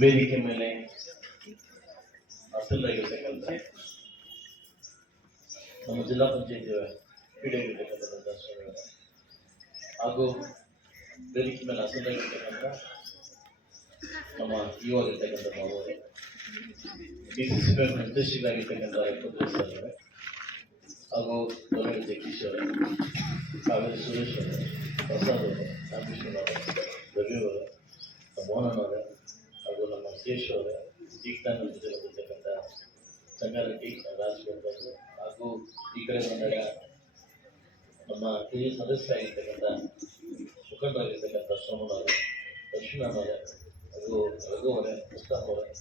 ವೇದಿಕೆ ಮೇಲೆ ಅಸಲಾಗಿರ್ತಕ್ಕಂಥ ನಮ್ಮ ಜಿಲ್ಲಾ ಪಂಚಾಯತ್ ಪೀಡಿಯಾಗಿರ್ತಕ್ಕಂಥ ಹಾಗೂ ವೇದಿಕೆ ಮೇಲೆ ಅಸಲಾಗಿರ್ತಕ್ಕಂಥ ನಮ್ಮ ಯುವ ಆಗಿರ್ತಕ್ಕಂಥ ಮಾವರೇ, ಡಿಸಿಸಿ ಬ್ಯಾಂಕ್ ನಿರ್ದೇಶಕರಾಗಿರ್ತಕ್ಕಂಥ ಇದ್ದಾರೆ, ಹಾಗೂ ದೊರಗ ಜಗದೀಶ್ ಅವರೇ, ಕಾವೇರಿ ಸುರೇಶ್ ಅವರೇ, ಪ್ರಸಾದ್ ಅವರೇ, ರಾಮಕೃಷ್ಣ ಅವರೇ, ರವಿ ಅವರೇ, ಮೋಹನ್ ಅವರೇ, ಹಾಗೂ ನಮ್ಮ ಶೇಷ್ ಅವರೇ, ಜೀಗ್ತಾನ್ ಬಂದಿರ್ತಕ್ಕಂಥ ಸಂಗಾರೆಡ್ಡಿ ರಾಜಗೋಪಾಲ್, ಹಾಗೂ ಈ ಕಡೆ ಬಂದಾಗ ನಮ್ಮ ಹಿರಿಯ ಸದಸ್ಯರಾಗಿರ್ತಕ್ಕಂಥ ಮುಖಂಡರಾಗಿರ್ತಕ್ಕಂಥ ಸೋಮನ್ ಅವರೇ, ಲಕ್ಷ್ಮಣ್ ಅವರೇ, ಹಾಗೂ ರಘು ಅವರೇ, ಮುಸ್ತಾಫ್ ಅವರೇ,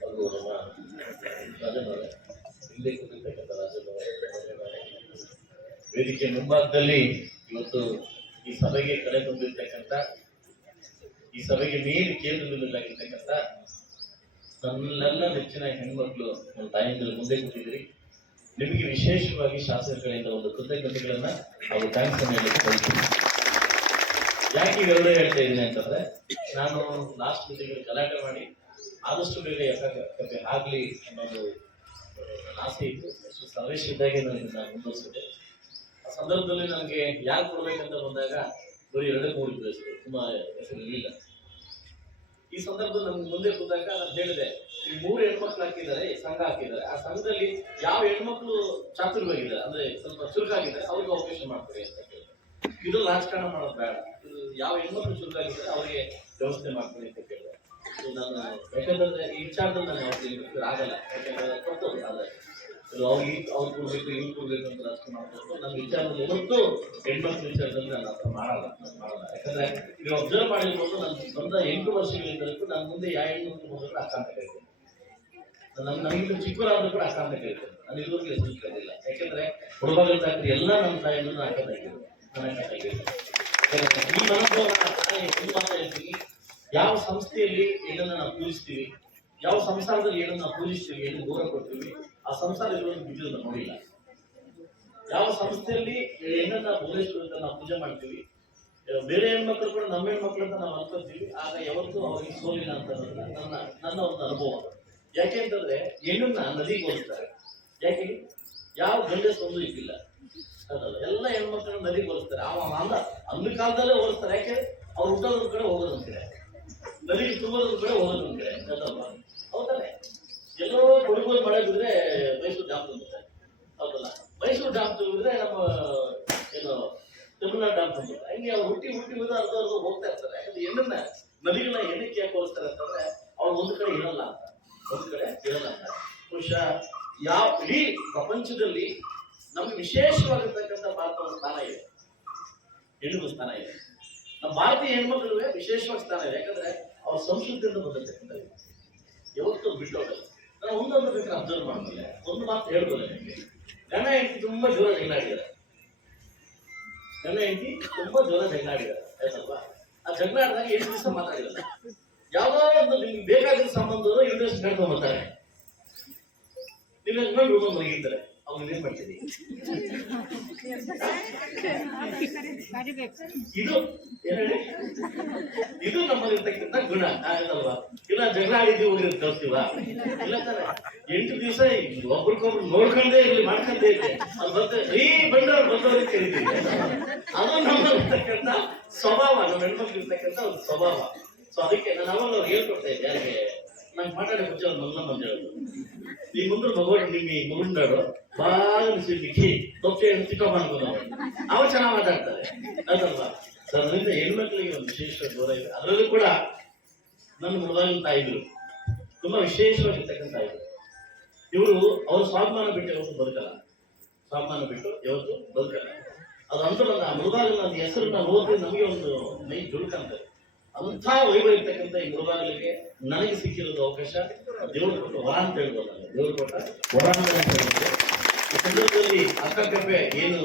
ಹಾಗೂ ನಮ್ಮ ರಾಜನ್ ಅವರೇ, ಹಿಂದೆ ಕೂತಿರ್ತಕ್ಕಂಥ ರಾಜನ್ ಅವರೇ, ವೇದಿಕೆ ಮುಂಭಾಗದಲ್ಲಿ ಇವತ್ತು ಈ ಸಭೆಗೆ ಕಡೆ ಬಂದಿರ್ತಕ್ಕಂಥ, ಈ ಸಭೆಗೆ ಮೇಲು ಕೇಂದ್ರದಲ್ಲಾಗಿರ್ತಕ್ಕಂಥ ನನ್ನೆಲ್ಲ ನೆಚ್ಚಿನ ಹೆಣ್ಮಕ್ಳು ನನ್ನ ತಾಯಿಗಳು ಮುಂದೆ ಕೂತಿದ್ರಿ. ನಿಮಗೆ ವಿಶೇಷವಾಗಿ ಶಾಸಕರಿಂದ ಒಂದು ಕೃತಜ್ಞತೆಗಳನ್ನ ಹಾಗೂ ಥ್ಯಾಂಕ್ಸ್ ಅನ್ನು ಹೇಳ್ತೀನಿ. ಯಾಕೆ ಇವೆರಡೇ ಹೇಳ್ತಾ ಇದ್ದೀನಿ ಅಂತಂದ್ರೆ, ನಾನು ಲಾಸ್ಟ್ ಮೀಟಿಂಗ್ ಗಲಾಟೆ ಮಾಡಿ ಆದಷ್ಟು ಬೇಗ ಎಫ್ಎಫ್ ಆಗ್ಲಿ ಅನ್ನೋದು ಆಸೆ ಇತ್ತು. ಸಮಾವೇಶ ಇದ್ದಾಗೆ ನಾನು ಮುಂದುವರಿಸಿದೆ. ಆ ಸಂದರ್ಭದಲ್ಲಿ ನನಗೆ ಯಾರು ಕೊಡ್ಬೇಕಂತ ಬಂದಾಗ ಬರೀ 2-3 ಹೆಸರು, ತುಂಬಾ ಹೆಸರು ಇರಲಿಲ್ಲ. ಈ ಸಂದರ್ಭದಲ್ಲಿ ನಮ್ಗೆ ಮುಂದೆ ಕೂತಾಗ ನಾನು ಹೇಳಿದೆ, ಈ 3 ಹೆಣ್ಮಕ್ಳು ಹಾಕಿದ್ದಾರೆ, ಸಂಘ ಹಾಕಿದ್ದಾರೆ, ಆ ಸಂಘದಲ್ಲಿ ಯಾವ ಹೆಣ್ಮಕ್ಳು ಚಾತುರ್ಯವಾಗಿದ್ದಾರೆ ಅಂದ್ರೆ ಸ್ವಲ್ಪ ಚುರುಕಾಗಿದ್ದಾರೆ ಅವ್ರಿಗೆ ಅವಕಾಶ ಮಾಡ್ತಾರೆ ಅಂತ ಕೇಳಿದೆ. ಇದು ರಾಜಕಾರಣ ಮಾಡೋದು ಬೇಡ, ಯಾವ ಹೆಣ್ಮಕ್ಳು ಚುರುಕಾಗಿದ್ದಾರೆ ಅವರಿಗೆ ವ್ಯವಸ್ಥೆ ಮಾಡ್ತಾರೆ ಅಂತ ಕೇಳಿದೆ. ನಾನು ಯಾಕಂದ್ರೆ ಈ ವಿಚಾರದಲ್ಲಿ ನಾನು ಯಾವತ್ತೂ ಆಗಲ್ಲ, ಯಾಕಂದ್ರೆ ಕೊಟ್ಟೋದು ಆದ್ರೆ ಅವ್ರಿಗೆ ಅವ್ರು ಕೊಡ್ಬೇಕು ಇವ್ರು ಕೊಡ್ಬೇಕು ಅಂತ ರಾಜಕಾರಣ ಮಾಡ್ಬೇಕು. ನನ್ನ ವಿಚಾರದಲ್ಲಿ ಇವತ್ತು ಹೆಣ್ಮಕ್ಳ ವಿಚಾರದಲ್ಲಿ ನಾನು ಅರ್ಥ ಮಾಡಲ್ಲ. ಯಾಕಂದ್ರೆ ನೀವು ಅಬ್ಸರ್ವ್ ಮಾಡಿರ್ಬೋದು, ನಾನು ಬಂದ 8 ವರ್ಷಗಳಿಂದಲೂ ನಾನು ಮುಂದೆ ಯಾವ ಹೆಣ್ಮಕ್ಳು ಹೋದ್ರೆ ಅಕಾಂತ ಕರಿತೇನೆ. ನನಗಿಂತ ಚಿಕ್ಕವರಾದ್ರೂ ಕೂಡ ಅಕಾಂತ ಕರಿತೇನೆ. ನಾನು ಇದುವರೆಗೆ ಹೆಸರು ಕರೆದಿಲ್ಲ. ಯಾಕಂದ್ರೆ ಹುಡುಗಗಳ ತಾಯಿ ಎಲ್ಲ ನಮ್ಮ ತಾಯಿಯನ್ನು ನಾನು ಅಕ್ಕದಾಗಿದ್ದೆ, ನನ್ನ ಅಕ್ಕದಾಗಿದ್ದೆ. ಈ ಮನೋಭಾವ ಹೇಳ್ತೀನಿ, ಯಾವ ಸಂಸ್ಥೆಯಲ್ಲಿ ಏನನ್ನ ನಾವು ಪೂಜಿಸ್ತೀವಿ, ಯಾವ ಸಂಸಾರದಲ್ಲಿ ಏನನ್ನ ನಾವು ಪೂಜಿಸ್ತೀವಿ, ಏನು ಗೌರವ ಕೊಡ್ತೀವಿ, ಆ ಸಂಸಾರ ಇರುವಂತ ಬಿದ್ದನ್ನು ನೋಡಿಲ್ಲ. ಯಾವ ಸಂಸ್ಥೆಯಲ್ಲಿ ಏನನ್ನ ಭುವನೇಶ್ವರ ಅಂತ ನಾವು ಪೂಜೆ ಮಾಡ್ತೀವಿ, ಬೇರೆ ಹೆಣ್ಮಕ್ಳು ಕೂಡ ನಮ್ಮ ಹೆಣ್ಮಕ್ಳು ಅಂತ ನಾವು ಅನ್ಕೊತೀವಿ, ಆಗ ಯಾವತ್ತೂ ಅವ್ರಿಗೆ ಸೋಲಿಲ್ಲ ಅಂತ ನನ್ನ ಒಂದು ಅನುಭವ. ಯಾಕೆ ಅಂತಂದ್ರೆ ಹೆಣ್ಣನ್ನ ನದಿಗೆ ಹೋಲಿಸ್ತಾರೆ. ಯಾಕೆ? ಯಾವ ಗಂಡಸ ಒಂದು ಇದ್ದಿಲ್ಲ ಅದಲ್ಲ, ಎಲ್ಲ ಹೆಣ್ಮಕ್ಳನ್ನ ನದಿಗೆ ಹೋಲಿಸ್ತಾರೆ. ಅಂದ ಕಾಲದಲ್ಲೇ ಹೋಲಿಸ್ತಾರೆ. ಯಾಕೆ? ಅವ್ರು ಹುಟ್ಟೋದ್ರ ಕಡೆ ಹೋಗೋದೊಂದ್ ಕಡೆ, ನದಿಗೆ ತುಂಬೋದ್ರ ಕಡೆ ಹೋಗೋದೊಂದ್ ಕಡೆ ಅದಲ್ವಾ? ಹೌದಲ್ಲ? ಎಲ್ಲೋ ಹುಡುಗರು ಮಳೆ ಬಿದ್ರೆ ಮೈಸೂರು ಡ್ಯಾಮ್ ತುಂಬಿದ್ದಾರೆ, ಹೌದಲ್ಲ? ಮೈಸೂರು ಡ್ಯಾಮ್ ತುಂಬಿದ್ರೆ ನಮ್ಮ ಏನು ತಮಿಳ್ನಾಡು ಡ್ಯಾಮ್ ತುಂಬಿದ್ದಾರೆ. ಹಂಗೆ ಅವ್ರು ಹುಟ್ಟಿ ಹೋದ ಅರ್ಧ ಹೋಗ್ತಾ ಇರ್ತಾರೆ. ಯಾಕಂದ್ರೆ ಹೆಣ್ಣನ್ನ ನದಿಗಳನ್ನ ಏನಕ್ಕೆ ಯಾಕೆ ಹೋಲಿಸ್ತಾರೆ ಅಂತಂದ್ರೆ ಅವ್ರು ಒಂದು ಕಡೆ ಇರಲ್ಲ ಅಂತ, ಒಂದು ಕಡೆ ಇರಲ್ಲ ಅಂತ. ಬಹುಶಃ ಯಾವ ಇಡೀ ಪ್ರಪಂಚದಲ್ಲಿ ನಮ್ಗೆ ವಿಶೇಷವಾಗಿರ್ತಕ್ಕಂಥ ಭಾರತದ ಸ್ಥಾನ ಇದೆ, ಹೆಣ್ಣು ಸ್ಥಾನ ಇದೆ. ನಮ್ಮ ಭಾರತೀಯ ಹೆಣ್ಮಕ್ಳಿಗೆ ವಿಶೇಷವಾಗಿ ಸ್ಥಾನ ಇದೆ. ಯಾಕಂದ್ರೆ ಅವ್ರ ಸಂಸ್ಕೃತಿಯಿಂದ ಬಂದಿರ್ತಕ್ಕಂಥ ಯಾವತ್ತೂ ಬಿಟ್ಟು ಹೋಗಲ್ಲ. ನಾನು ಒಂದೊಂದು ಬೇಕಾದ್ರೆ ಅಬ್ಸರ್ವ್ ಮಾಡ್ತಿಲ್ಲ, ಒಂದು ಮಾತು ಹೇಳ್ಬೋದು ನಿಮಗೆ. ಗಂಡ ಹೆಂಡತಿ ತುಂಬಾ ಜೋರ ಜಗಳಾಡಿದ್ದಾರೆ, ಗಂಡ ಹೆಂಡತಿ ತುಂಬಾ ಜೋರ ಜಗಳಾಡಿದ್ದಾರೆ ಆಯ್ತಲ್ವಾ? ಆ ಜಗಳ ಆಡಿದಾಗ 8 ದಿವಸ ಮಾತಾಡಿರಲ್ಲ. ಯಾವ್ದೋ ಒಂದು ನಿಮ್ಗೆ ಬೇಕಾಗಿರೋ ಸಂಬಂಧದವರು ಯೂನಿವರ್ಸಿಟಿ ಕರ್ಕೊಂಡು ಬರ್ತಾರೆ, ನಿಮ್ಮ ಯಜಮಾನ್ ರೂಮ್ ಮಲಗಿರ್ತಾರೆ. ಅವ್ರು ಏನ್ ಮಾಡ್ತೀರಿ? ಇದು ನಮ್ಮಲ್ಲಿರ್ತಕ್ಕಂಥ ಗುಣ ಅಲ್ವಾ? ಇಲ್ಲ ಜಗಳ ಆಡಿದ್ವಿ ಹೋಗಿರೋದು ಕಳ್ತೀವ? ಇಲ್ಲ ತಾನೆ. 8 ದಿವಸ ಒಬ್ರಿಗೊಬ್ರು ನೋಡ್ಕೊಂಡೇ ಇರ್ಲಿ, ಮಾಡ್ಕೊಂಡೇ ಇರ್ಲಿ. ಅದು ಬರ್ತದೆ ಈ ಬಂದವ್ರಿಗೆ ಕರಿತೀವಿ. ಅದು ನಮ್ಮಲ್ಲಿರ್ತಕ್ಕಂಥ ಸ್ವಭಾವ, ನಮ್ಮ ಹೆಣ್ಮಕ್ಳು ಇರ್ತಕ್ಕಂಥ ಒಂದು ಸ್ವಭಾವ. ಸೊ ಅದಕ್ಕೆ ನಾನು ಅವಾಗ ಅವ್ರು ಹೇಳ್ಕೊಡ್ತಾ ಇದ್ದೆ, ಯಾರಿಗೆ ನಂಗೆ ಮಾತಾಡಿ ಮುಂಚೆ ಅವ್ರು ಮೊದಲ ಬಂದು ಹೇಳೋದು, ಈ ಮುಂದೆ ಮಗಳು ನಿಮ್ಮ ಮಗುಂಡಾಡು ಬಾಳ ಸಿಡ್ಲಿಕ್ಕೆ ತೊಪ್ಪೆ ಚಿಕ್ಕಪ್ಪ ಅನ್ಬೋದು ಅವ್ರು ಚೆನ್ನಾಗಿ ಮಾತಾಡ್ತಾರೆ ಅದಲ್ವಾ? ಸೊ ಅದರಿಂದ ಹೆಣ್ಮಕ್ಳಿಗೆ ಒಂದು ವಿಶೇಷ ಗೌರವ ಇದೆ. ಅದರಲ್ಲೂ ಕೂಡ ನನ್ನ ಮೊದಲಿನ ತಾಯಿಗಳು ತುಂಬಾ ವಿಶೇಷವಾಗಿರ್ತಕ್ಕಂಥ ತಾಯಿಗಳು. ಇವರು ಅವ್ರ ಸ್ವಾಭಿಮಾನ ಬಿಟ್ಟು ಯಾವತ್ತು ಬದುಕಲ್ಲ, ಸ್ವಾಭಿಮಾನ ಬಿಟ್ಟು ಯಾವತ್ತು ಬದುಕಲ್ಲ. ಅದು ಅಂತಲ್ಲ, ಆ ಮುಳುಬಾಗಿಲ ಹೆಸರನ್ನ ಓದಿ ನಮಗೆ ಒಂದು ಮೈ ಜುಡುಕಂತಾರೆ. ಅಂಥ ವೈಭವ ಇರ್ತಕ್ಕಂಥ ಈ ಮುಳುಬಾಗಿಲಿಗೆ ನನಗೆ ಸಿಕ್ಕಿರೋದು ಅವಕಾಶ ದೇವರು ಕೊಟ್ಟ ವರ ಅಂತ ಹೇಳ್ಬೋದು. ನಾನು ದೇವರು ಕೊಟ್ಟ ವರ ಅಂತ ಹೇಳ್ಬೋದು. ಈ ಸಂದರ್ಭದಲ್ಲಿ ಅಕ್ಕಕಪ್ಪೆ ಏನು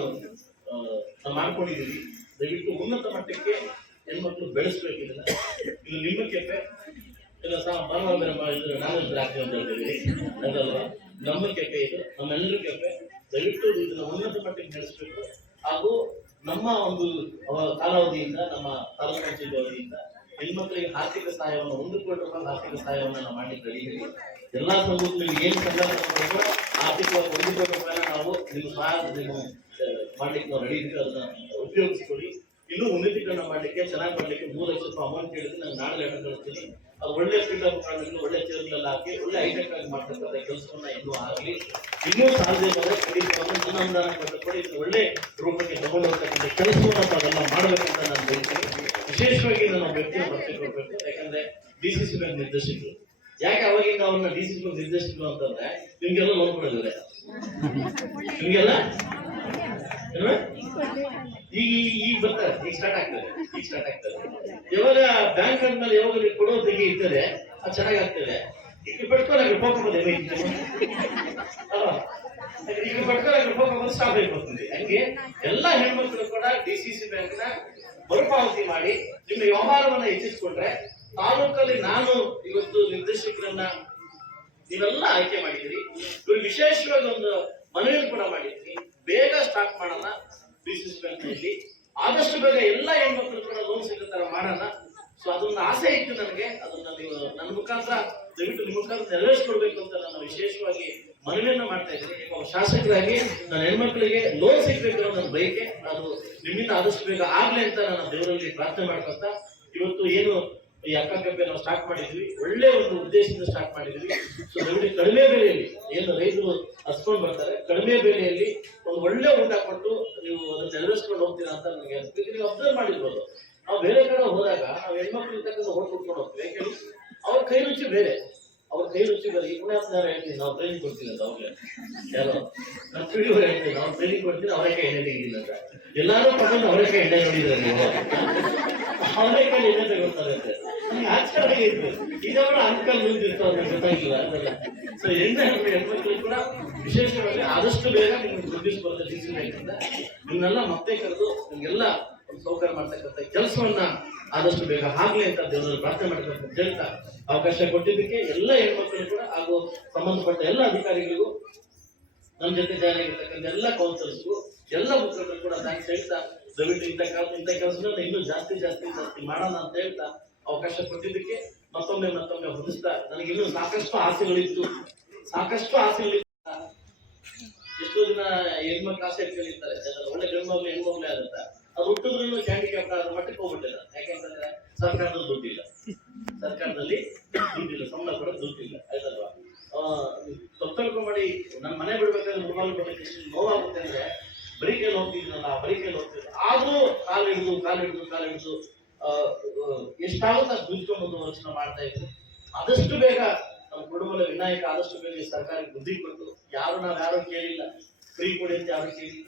ನಾವು ಮಾಡ್ಕೊಂಡಿದ್ದೀವಿ, ದಯವಿಟ್ಟು ಉನ್ನತ ಮಟ್ಟಕ್ಕೆ ಹೆಣ್ಮಕ್ಳು ಬೆಳೆಸ್ಬೇಕು. ಇದನ್ನ ಇದು ನಿಮ್ಮ ಕೆಪೆ, ಇಲ್ಲ ನಾನೊಂದು ಆಗ್ತೀವಿ ಅಂತ ಹೇಳ್ತಿದ್ದೀವಿ ಅದಲ್ವಾ? ನಮ್ಮ ಕೆಪೆ ಇದು, ನಮ್ಮೆಲ್ಲರ ಕೆಪೆ. ದಯವಿಟ್ಟು ಇದನ್ನ ಉನ್ನತ ಮಟ್ಟಕ್ಕೆ ನಡೆಸಬೇಕು. ಹಾಗೂ ನಮ್ಮ ಒಂದು ಕಾಲಾವಧಿಯಿಂದ, ನಮ್ಮ ತಾಲೂಕು ಪಂಚಾಯತ್ ಅವಧಿಯಿಂದ ಹೆಣ್ಮಕ್ಳಿಗೆ ಆರ್ಥಿಕ ಸಹಾಯವನ್ನು 1 ಕೋಟಿ ರೂಪಾಯಿ ಆರ್ಥಿಕ ಸಹಾಯವನ್ನು ನಾವು ಮಾಡ್ಲಿಕ್ಕೆ ರೆಡಿ ಇದ್ದೀವಿ. ಎಲ್ಲಾ ಸಮುದಾಯಗಳಿಗೆ ಏನು ಸಂಘಟನೆ ಆರ್ಥಿಕವಾಗಿ 1 ಕೋಟಿ ರೂಪಾಯಿನ ನಾವು ನಿಮ್ಮ ಸಹಾಯ ಮಾಡ್ಲಿಕ್ಕೆ ನಾವು ರೆಡಿ ಇದ್ದೀವಿ. ಅದನ್ನ ಉಪಯೋಗಿಸ್ಕೊಳ್ಳಿ. ಇನ್ನೂ ಉನ್ನತೀಕರಣ ಮಾಡ್ಲಿಕ್ಕೆ ಚೆನ್ನಾಗಿ ಮಾಡ್ಲಿಕ್ಕೆ 3 ಲಕ್ಷ ರೂಪಾಯಿ ಅಮೌಂಟ್ ಕೇಳಿದ್ರೆ ನಾನು ನಾಳೆ ಲೆಟರ್ ಕಳಿಸ್ತೀನಿ. ಅದು ಒಳ್ಳೆ ಫೀಲ್ಡ್ ಮುಖಾಂತರ ಒಳ್ಳೆ ಚೇರ್ಗಳೆಲ್ಲ ಹಾಕಿ ಒಳ್ಳೆ ಹೈಟೆಕ್ ಆಗಿ ಮಾಡ್ತಕ್ಕಂಥ ಕೆಲಸವನ್ನ ಇನ್ನೂ ಆಗಲಿ. ಇನ್ನೂ ಸಾಧ್ಯವಾದ ಖಂಡಿತವಾಗಿ ಅನುದಾನ ಕೊಟ್ಟು ಒಳ್ಳೆ ರೂಪಕ್ಕೆ ತಗೊಂಡು ಹೋಗ್ತಕ್ಕಂಥ ಕೆಲಸವನ್ನ ತಾವೆಲ್ಲ ಮಾಡಬೇಕಂತ ನಾನು ಹೇಳ್ತೀನಿ. ವಿಶೇಷವಾಗಿ ನಾನು ವ್ಯಕ್ತಿನ ಬರ್ತಿಗೆ ಕೊಡ್ಬೇಕು. ಯಾಕಂದ್ರೆ DCC ಬ್ಯಾಂಕ್ ನಿರ್ದೇಶಕರು, ಯಾಕೆ ಅವಾಗಿಂದ ಅವ್ರನ್ನ DCC ಬ್ಯಾಂಕ್ ನಿರ್ದೇಶಕರು ಅಂತಂದ್ರೆ ನಿಮ್ಗೆಲ್ಲ ನೋಡ್ಕೊಂಡಿದ್ದಾರೆ, ನಿಮ್ಗೆಲ್ಲ ಈಗ ಬರ್ತಾರೆ, ಈಗ ಸ್ಟಾರ್ಟ್ ಆಗ್ತದೆ. ಯಾವಾಗ ಬ್ಯಾಂಕ್ ಅಂದ್ಮೇಲೆ ಯಾವಾಗ ನೀವು ಕೊಡೋ ತೆಗೆ ಇರ್ತದೆ ಅದು ಚೆನ್ನಾಗಿ ಆಗ್ತದೆ. ಈಗ ಪಡ್ಕೊಳ್ಳೋಕೆ ಹೋಗ್ಬೋದು ಅಲ್ವಾ, ಈಗ ಪಡ್ಕೊಳ್ಳೋಕೆ ಹೋಗೋದು ಸ್ಟಾಪ್ ಆಗಿರ್ತದೆ. ಹಂಗೆ ಎಲ್ಲಾ ಹೆಣ್ಮಕ್ಳು ಕೂಡ DCC ಬ್ಯಾಂಕ್ನ ಮರುಪಾವತಿ ಮಾಡಿ ನಿಮ್ಮ ವ್ಯವಹಾರವನ್ನ ಹೆಚ್ಚಿಸಿಕೊಂಡ್ರೆ, ತಾಲೂಕಲ್ಲಿ ನಾನು ಇವತ್ತು ನಿರ್ದೇಶಕರನ್ನ ನೀವೆಲ್ಲ ಆಯ್ಕೆ ಮಾಡಿದ್ದೀರಿ. ಇವ್ರು ವಿಶೇಷವಾಗಿ ಒಂದು ಮನವಿಯನ್ನು ಕೂಡ ಮಾಡಿದ್ರಿ, ಬೇಗ ಸ್ಟಾರ್ಟ್ ಮಾಡೋಣ DCC ಬ್ಯಾಂಕ್ನಲ್ಲಿ, ಆದಷ್ಟು ಬೇಗ ಎಲ್ಲ ಹೆಣ್ಮಕ್ಳು ಕೂಡ ಲೋನ್ ಸಿಗೋ ತರ ಮಾಡೋಣ. ಸೊ ಅದೊಂದು ಆಸೆ ಇತ್ತು ನನಗೆ. ಅದನ್ನ ನೀವು ನನ್ನ ಮುಖಾಂತರ ದಯವಿಟ್ಟು ನಿಮ್ಮ ಮುಖಾಂತರ ನೆರವೇರಿಸ್ಕೊಡ್ಬೇಕು ಅಂತ ನಾನು ವಿಶೇಷವಾಗಿ ಮನವಿಯನ್ನ ಮಾಡ್ತಾ ಇದ್ದೀನಿ. ಒಬ್ಬ ಶಾಸಕರಾಗಿ ನನ್ನ ಹೆಣ್ಮಕ್ಳಿಗೆ ಲೋನ್ ಸಿಗ್ಬೇಕು ಅನ್ನೋ ನನ್ನ ಬಯಕೆ, ಅದು ನಿಮ್ಮಿಂದ ಆದಷ್ಟು ಬೇಗ ಆಗ್ಲಿ ಅಂತ ನಾನು ದೇವರಲ್ಲಿ ಪ್ರಾರ್ಥನೆ ಮಾಡ್ಕೊಂತ ಇವತ್ತು ಏನು ಈ ಅಕ್ಕಕಪ್ಪೆ ನಾವು ಸ್ಟಾರ್ಟ್ ಮಾಡಿದ್ವಿ, ಒಳ್ಳೆ ಒಂದು ಉದ್ದೇಶದಿಂದ ಸ್ಟಾರ್ಟ್ ಮಾಡಿದ್ವಿ. ಸೊ ದಯವಿಟ್ಟು ಕಡಿಮೆ ಬೆಲೆಯಲ್ಲಿ ಏನು ರೈತರು ಹಸ್ಕೊಂಡು ಬರ್ತಾರೆ, ಕಡಿಮೆ ಬೆಲೆಯಲ್ಲಿ ಒಂದು ಒಳ್ಳೆ ಊಟ ಕೊಟ್ಟು ನೀವು ಅದನ್ನ ನೆರವೇರಿಸ್ಕೊಂಡು ಹೋಗ್ತೀರಾ ಅಂತ ನನಗೆ ಅನ್ಸುತ್ತೆ. ನೀವು ಅಬ್ಸರ್ವ್ ಮಾಡಿರ್ಬೋದು, ನಾವು ಬೇರೆ ಕಡೆ ಹೋದಾಗ ನಾವು ಹೆಣ್ಮಕ್ಳು ಇರ್ತಕ್ಕಂಥ ಓಟ್ ಕೊಟ್ಕೊಂಡು ಹೋಗ್ತೀವಿ. ಯಾಕೆಂದ್ರೆ ಅವ್ರ ಕೈ ರುಚಿ ಬೇರೆ, ಈ ಪುಣ್ಯಾತ್ಮ ಹೇಳ್ತೀನಿ ನಾವು ಟ್ರೈನಿಂಗ್ ಕೊಡ್ತೀನಿ ಅಂತ. ಅವ್ರಿಗೆ ಯಾರೋ ನಮ್ಮ ಪಿಡಿಯವರು ಹೇಳ್ತೀನಿ ನಾವು ಟ್ರೈನಿಂಗ್ ಕೊಡ್ತೀನಿ, ಅವರೇಕಾಯಿ ಎಣ್ಣೆ ತೆಗಿಲ್ಲ ಅಂತ. ಎಲ್ಲಾರು ಪಕ್ಕದ ಅವರೇಕಾಯಿ ಎಣ್ಣೆ ನೋಡಿದ್ರೆ ನೀವು ಅವರೇಕಾಯಿ ಎಣ್ಣೆ ತಗೊಳ್ತಾರೆ ಅಂತ ನನಗೆ ಆಶ್ಚರ್ಯ ಇತ್ತು. ಇದವರ ಅಂಕಲ್ ನಿಂತಿರ್ತಾವ ಗೊತ್ತಾಗಿಲ್ಲ ಅದೆಲ್ಲ. ಸೊ ಹೆಣ್ಮಕ್ಳು ಕೂಡ ವಿಶೇಷವಾಗಿ ಆದಷ್ಟು ಬೇಗ ನಿಮ್ಗೆ ದುಡ್ಡಿಸ್ ಬರುತ್ತೆ DCC ಬ್ಯಾಂಕಿಂದ. ನಿಮ್ನೆಲ್ಲ ಮತ್ತೆ ಕರೆದು ನಿಮ್ಗೆಲ್ಲ ಸೌಕರ್ಯ ಮಾಡ್ತಕ್ಕಂಥ ಕೆಲಸವನ್ನ ಆದಷ್ಟು ಬೇಗ ಆಗ್ಲಿ ಅಂತ ದೇವರಲ್ಲಿ ಪ್ರಾರ್ಥನೆ ಮಾಡ್ತಕ್ಕಂಥ ಹೇಳ್ತಾ ಅವಕಾಶ ಕೊಟ್ಟಿದ್ದಕ್ಕೆ ಎಲ್ಲ ಹೆಣ್ಮಕ್ಳು ಕೂಡ ಹಾಗೂ ಸಂಬಂಧಪಟ್ಟ ಎಲ್ಲ ಅಧಿಕಾರಿಗಳಿಗೂ, ನಮ್ಮ ಜೊತೆ ಜಾರಿ ಆಗಿರ್ತಕ್ಕಂಥ ಎಲ್ಲ ಕೌನ್ಸಿಲರ್ಸ್ಗೂ, ಎಲ್ಲ ಮುಖಂಡರು ಕೂಡ ಥ್ಯಾಂಕ್ಸ್ ಹೇಳ್ತಾ, ದಯವಿಟ್ಟು ಇಂಥ ಕೆಲಸಗಳನ್ನ ಇನ್ನೂ ಜಾಸ್ತಿ ಮಾಡೋಣ ಅಂತ ಹೇಳ್ತಾ ಅವಕಾಶ ಕೊಟ್ಟಿದ್ದಕ್ಕೆ ಮತ್ತೊಮ್ಮೆ ಹೊಂದಿಸ್ತಾ, ನನಗೆ ಇನ್ನೂ ಸಾಕಷ್ಟು ಆಸೆಗಳಿತ್ತು. ಎಷ್ಟೋ ದಿನ ಹೆಣ್ಮಕ್ಳು ಆಸೆ ಇಟ್ಕೊಂಡಿರ್ತಾರೆ, ಒಳ್ಳೆ ಗಂಡ್ಮಗ್ಳು ಹೆಣ್ಮಗ್ಳೇ ಆದಂತ. ಅದು ಹುಟ್ಟಿದ್ರು ಹ್ಯಾಂಡಿಕ್ಯಾಪ್ ಆದ ಮಟ್ಟಕ್ಕೆ ಹೋಗ್ಬಿಟ್ಟಿಲ್ಲ. ಯಾಕೆಂತಂದ್ರೆ ಸರ್ಕಾರದಲ್ಲಿ ದುಡ್ಡಿಲ್ಲ, ಸಂಬಳ ಕೂಡ ದುಡ್ಡಿಲ್ಲ, ಆಯ್ತಲ್ವಾ. ತಪ್ಪು ಮಾಡಿ ನನ್ನ ಮನೆ ಬಿಡ್ಬೇಕಾದ್ರೆ ಮೊಬೈಲ್ ಬರ್ಲಿಕ್ಕೆ ಎಷ್ಟು ನೋವಾಗುತ್ತೆ ಅಂದ್ರೆ, ಬರಿಕೆಯಲ್ಲಿ ಹೋಗ್ತಿದ್ನಲ್ಲ, ಆದ್ರೂ ಕಾಲು ಹಿಡಿದು ಎಷ್ಟಾಗುತ್ತೆ ಅಷ್ಟು ದುಡ್ಕೊಂಡು ವರ್ಷ ಮಾಡ್ತಾ ಇದ್ರು. ಆದಷ್ಟು ಬೇಗ ನಮ್ಮ ಕುಟುಂಬದ ವಿನಾಯಕ ಆದಷ್ಟು ಬೇಗ ಸರ್ಕಾರಕ್ಕೆ ಬುದ್ಧಿ ಕೊಟ್ಟು, ನಾವ್ಯಾರು ಕೇಳಿಲ್ಲ, ಫ್ರೀ ಕೊಡಿ ಅಂತ ಯಾರು ಕೇಳಿಲ್ಲ.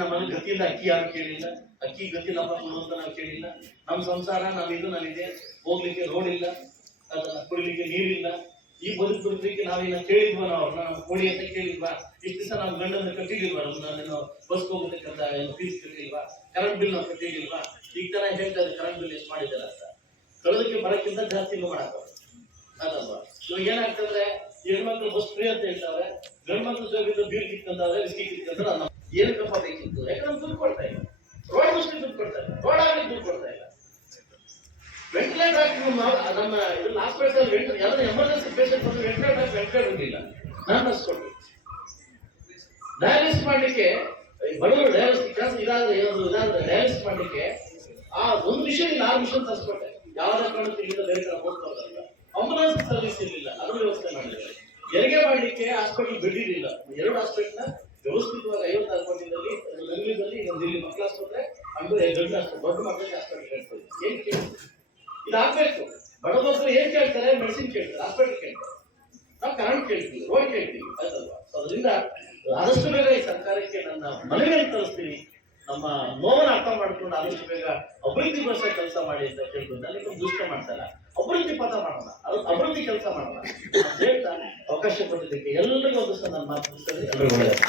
ನಮ್ಮ ಗತಿಯಿಂದ ಅಕ್ಕಿ ಯಾರು ಕೇಳಿಲ್ಲ, ಅಕ್ಕಿ ಗತಿ ನಮ್ಮ ಅಂತ ನಾವು ಕೇಳಿಲ್ಲ. ನಮ್ಮ ಸಂಸಾರ ನಾವಿದೆ, ಹೋಗ್ಲಿಕ್ಕೆ ರೋಡ್ ಇಲ್ಲ, ಅದನ್ನ ಕುಡಿಲಿಕ್ಕೆ ನೀರಿಲ್ಲ. ಈ ಬದುಕಲಿಕ್ಕೆ ನಾವೇನ ಕೇಳಿದ್ವಾ, ಅವ್ರನ್ನ ನಮ್ಮ ಕೊಡಿ ಅಂತ ಕೇಳಿಲ್ವಾ? ಇಷ್ಟು ದಿವಸ ನಾವು ಗಂಡನ್ನ ಕಟ್ಟಿಲ್ವಾ? ನಮ್ಮನ್ನ ಬಸ್ ಹೋಗ್ಬೇಕಂತ ಫೀಸ್ ಕಟ್ಟಿಲ್ವಾ? ಕರೆಂಟ್ ಬಿಲ್ ನಾವು ಕಟ್ಟಿಲ್ವಾ? ಈಗ ತರ ಹೇಳ್ತಾರೆ ಕರೆಂಟ್ ಬಿಲ್ ಎಷ್ಟು ಮಾಡಿದ್ದಾರೆ ಅಂತ. ಕಳೆದಕ್ಕೆ ಬರಕ್ಕಿಂತ ಜಾಸ್ತಿ ಮಾಡಕ್ಕ ಅದಲ್ವಾ. ಇವಾಗ ಏನಾಗ್ತಂದ್ರೆ ಹೆಣ್ಮಕ್ಳು ಬಸ್ ಫ್ರೀ ಅಂತ ಹೇಳ್ತಾರೆ, ಗಂಡು ಮಕ್ಳು ಜೋಬಿಂದ ಬೀರ್ ಕಿತ್ಕೊಂತಾರೆ, ಬಿಸ್ಕಿ ಕಿತ್ಕೊಂಡ್ರೆ ಏನಕ್ಕಪ್ಪ ಬೇಕಿತ್ತು? ಯಾಕಂದ್ರೆ ದುಡ್ಡು ಕೊಡ್ತಾ ಇಲ್ಲ, ರೋಡ್ ಬಸ್ಗೆ ದುಡ್ಡು ಕೊಡ್ತಾ ಇಲ್ಲ, ರೋಡ್ ಆಗಲಿ ದುಡ್ಡು ಕೊಡ್ತಾ ಇಲ್ಲ. ವೆಂಟಿಲೇಟರ್ ಹಾಕಿ ನಮ್ಮ ಹಾಸ್ಪಿಟಲ್ ಯಾವ್ದು ಎಮರ್ಜೆನ್ಸಿ ಪೇಷಂಟ್ ಬಂದು ವೆಂಟಿಲೇಟರ್ ಇರಲಿಲ್ಲ, ನಾನು ನಡೆಸ್ಕೊಡ್ತೀನಿ. ಡಯಾಲಿಸಿಸ್ ಮಾಡ್ಲಿಕ್ಕೆ ಬಡವರು ಡಯಾಲಿಸಿಸ್ ಮಾಡ್ಲಿಕ್ಕೆ ಆ ಒಂದು ಮಿಷನ್ ಇಲ್ಲ, 6 ಮಿಷನ್ ತರಿಸ್ಕೊಟ್ಟೆ. ಯಾವ್ದ ಕಾರಣಕ್ಕೂ ಇಲ್ಲಿಂದ ಬೇರೆ ಕಡೆ ಹೋಗ್ತಾರಲ್ಲ, ಆಂಬುಲೆನ್ಸ್ ಸರ್ವಿಸ್ ಇರಲಿಲ್ಲ, ಅದ್ರ ವ್ಯವಸ್ಥೆ ಮಾಡಿದ್ದಾರೆ. ಹೆರಿಗೆ ಮಾಡ್ಲಿಕ್ಕೆ ಹಾಸ್ಪಿಟಲ್ ಬೆಡ್ ಇರಲಿಲ್ಲ, 2 ಹಾಸ್ಪಿಟಲ್ ವ್ಯವಸ್ಥಿತವಾಗಿ 56 ಕೋಟಿನಲ್ಲಿ ಬೆಂಗಳೂರಲ್ಲಿ ಒಂದು ಇಲ್ಲಿ ಮಕ್ಕಳ ಆಸ್ಪತ್ರೆ, ದೊಡ್ಡ ಮಕ್ಕಳಿಗೆ ಹಾಸ್ಪಿಟಲ್ ಹೇಳ್ತಾರೆ. ಏನ್ ಕೇಳಿ ಇದಾಗಬೇಕು? ಬಡ ಮಕ್ಕಳು ಏನ್ ಕೇಳ್ತಾರೆ? ಮೆಡಿಸಿನ್ ಕೇಳ್ತಾರೆ, ಹಾಸ್ಪಿಟಲ್ ಕೇಳ್ತಾರೆ. ನಾವು ಕರೆಂಟ್ ಕೇಳ್ತೀವಿ, ರೋಡ್ ಕೇಳ್ತೀವಿ, ಆಯ್ತಲ್ವಾ. ಅದರಿಂದ ಆದಷ್ಟು ಬೇಗ ಈ ಸರ್ಕಾರಕ್ಕೆ ನನ್ನ ಮನವಿಯನ್ನು ತರಿಸ್ತೀನಿ. ನಮ್ಮ ನೋವನ್ನು ಅರ್ಥ ಮಾಡ್ಕೊಂಡು ಆದಷ್ಟು ಬೇಗ ಅಭಿವೃದ್ಧಿ ಬಸ್ ಕೆಲಸ ಮಾಡಿ ಅಂತ ಕೇಳ್ಬೋದು. ನನಗೆ ದುಷ್ಟ ಮಾಡ್ತಾರೆ, ಅಭಿವೃದ್ಧಿ ಪಥ ಮಾಡೋಣ, ಅಭಿವೃದ್ಧಿ ಕೆಲಸ ಮಾಡೋಣ ಅಂತ ಹೇಳ್ತಾ ಅವಕಾಶ ಕೊಟ್ಟಿದ್ದಕ್ಕೆ ಎಲ್ಲರಿಗೂ ಒಂದು ಸಹ ನಾನು ಮಾತು ಮುಗಿಸ್ತೇನೆ. ಎಲ್ಲರಿಗೂ ಒಳ್ಳೆಯದು.